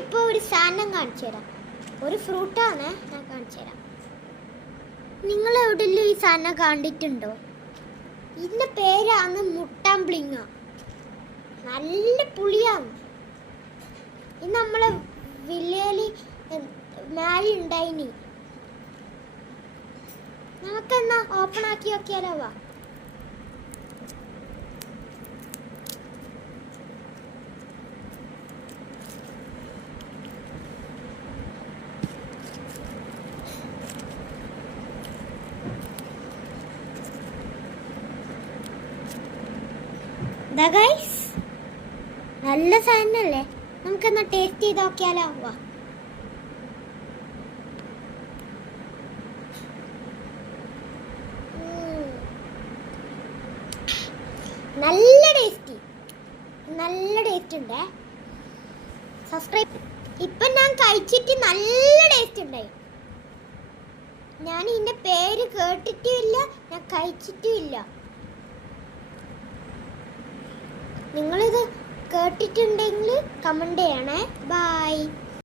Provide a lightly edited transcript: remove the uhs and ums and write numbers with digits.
ഇപ്പോൾ ഒരു സാധനം കാണിച്ചു തരാം. ഒരു ഫ്രൂട്ടാണ്, ഞാൻ കാണിച്ചു തരാം. നിങ്ങൾ എവിടെയെങ്കിലും ഈ സാധനം കണ്ടിട്ടുണ്ടോ? ഇതിൻ്റെ പേരാണ് മുട്ടാമ്പിളിങ്ങ. നല്ല പുളിയാണ്. ഇത് നമ്മളെ വില്ലേലി മേലെ ഉണ്ടായിനി. നമുക്കെന്നാ ഓപ്പൺ ആക്കി നോക്കിയാലോ? വാ. ഗൈസ്, നല്ല സാധനല്ലേ? നമുക്കെന്നാ ടേസ്റ്റ് ചെയ്ത് നോക്കിയാലോ? വാ. നല്ല ടേസ്റ്റ് ഉണ്ട്. സബ്സ്ക്രൈബ്. ഇപ്പം ഞാൻ കഴിച്ചിട്ട് നല്ല ടേസ്റ്റ് ഉണ്ടായി. ഞാൻ ഇതിൻ്റെ പേര് കേട്ടിട്ടുമില്ല, ഞാൻ കഴിച്ചിട്ടുമില്ല. നിങ്ങളിത് കേട്ടിട്ടുണ്ടെങ്കിൽ കമൻറ്റ് ചെയ്യണേ. ബൈ.